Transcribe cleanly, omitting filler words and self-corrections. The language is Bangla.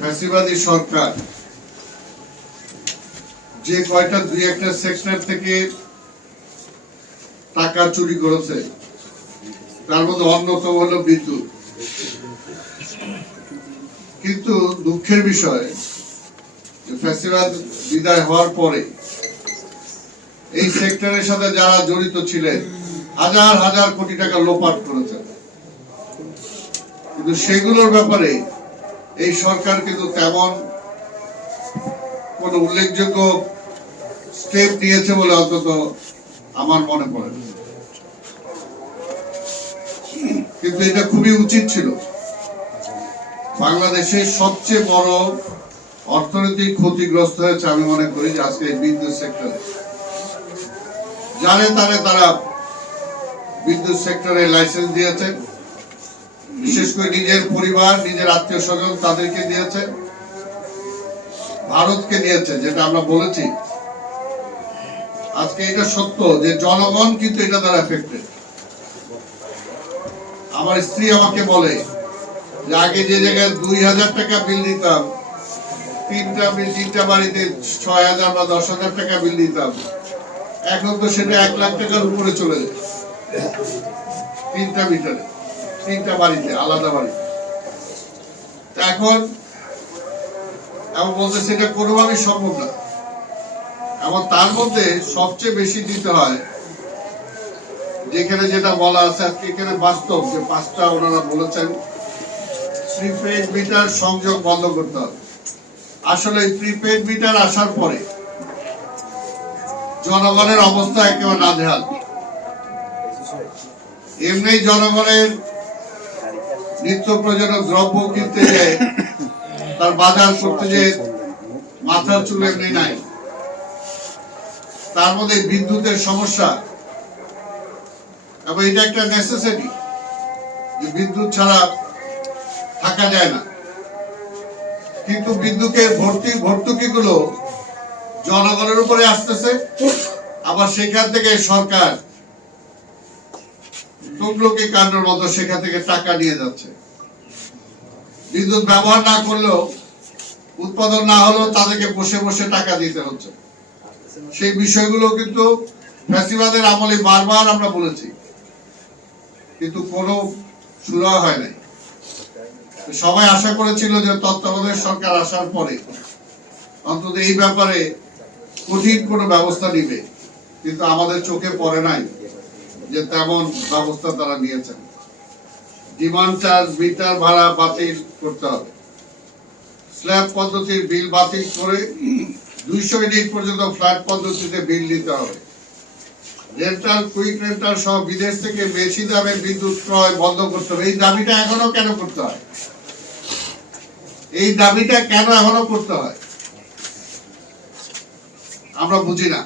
ফ্যাসিবাদী সরকার যে কয়টা দুই একটা সেক্টর থেকে টাকা চুরি করেছে তার মধ্যে অন্যতম হলো বিদ্যুৎ। কিন্তু দুঃখের বিষয় ফ্যাসিবাদ বিদায় হওয়ার পরে এই সেক্টরের সাথে যারা জড়িত ছিলেন হাজার হাজার কোটি টাকা লোপাট করেছেন, কিন্তু সেগুলোর ব্যাপারে এই সরকার কিন্তু তেমন কোন উল্লেখযোগ্য স্টেপ নিয়েছে বলে অন্তত আমার মনে পড়ে। কিন্তু এটা খুবই উচিত ছিল। বাংলাদেশের সবচেয়ে বড় অর্থনৈতিক ক্ষতিগ্রস্ত হয়েছে আমি মনে করি যে আজকে বিদ্যুৎ সেক্টরে। জানে তারা বিদ্যুৎ সেক্টরে লাইসেন্স দিয়েছেন, বিশেষ করে নিজের পরিবার নিজের আত্মীয় স্বজন তাদেরকে দিয়েছে, ভারতকে দিয়েছে, যেটা আমরা বলেছি। আজকে এটা সত্য যে জনগণ কিন্তু এটা দ্বারা এফেক্টেড। আমার স্ত্রী আমাকে বলে যে আগে যে জায়গায় 2000 টাকা বিল দিতাম, তিনটা বাড়িতে 6000 বা 10,000 টাকা বিল দিতাম, এখন তো সেটা 1 লাখ টাকার উপরে চলে যায়। 3টা মিটারে 3টা বাড়িতে, আলাদা বাড়িতে। এখন এমন বলতে সেটা কোনোভাবেই সম্ভব না। এবং তার মধ্যে সবচেয়ে বেশি দিতে হয় যেখানে যেটা বলা আছে আজকে এখানে বাস্তব যে 5টা ওনারা বলেছেন প্রিপেড মিটার সংযোগ বন্ধ করতে হবে। আসলে এই প্রিপেড মিটার আসার পরে জনগণের অবস্থা একেবারে নাজেহাল। এমনি জনগণের নিত্য প্রয়োজনীয় দ্রব্য কিনতে যায়, তার বাজার করতে যে মাথার চুল এমনি নাই, তার মধ্যে বিদ্যুতের সমস্যা। এবং এটা একটা নেসেসিটি যে বিদ্যুৎ ছাড়া থাকা যায় না। কিন্তু বিদ্যুতের ভর্তুকি গুলো জনগণের উপরে আসতেছে, আবার সেখান থেকে সরকার তুগলকি কাণ্ডের মতো সেখান থেকে টাকা নিয়ে যাচ্ছে। বিদ্যুৎ ব্যবহার না করলেও, উৎপাদন না হলেও তাদেরকে বসে বসে টাকা দিতে হচ্ছে। সেই বিষয়গুলো কিন্তু ফ্যাসিবাদের আমলে বারবার আমরা বলেছি, কিন্তু কোনো সুরা হয় নাই। সবাই আশা করেছিল যে তত্ত্বাবধায়ক সরকার আসার পরে অন্তত এই ব্যাপারে কঠিন কোনো ব্যবস্থা নিবে, কিন্তু আমাদের চোখে পড়ে নাই যে তেমন ব্যবস্থা তারা নিয়েছেন। ডিমান্ড চার্জ, মিটার ভাড়া বাতিল করতে হবে, স্ল্যাব পদ্ধতির বিল বাতিল করে 200 ইউনিট পর্যন্ত ফ্ল্যাট পদ্ধতিতে বিল দিতে হবে, রেন্টাল, কুইক রেন্টাল সহ বিদেশ থেকে বেশি দামে বিদ্যুৎ ক্রয় বন্ধ করতে হবে। এই দাবিটা এখনো কেন করতে হয়? এই দাবিটা কেন এখনো করতে হয় আমরা বুঝি না।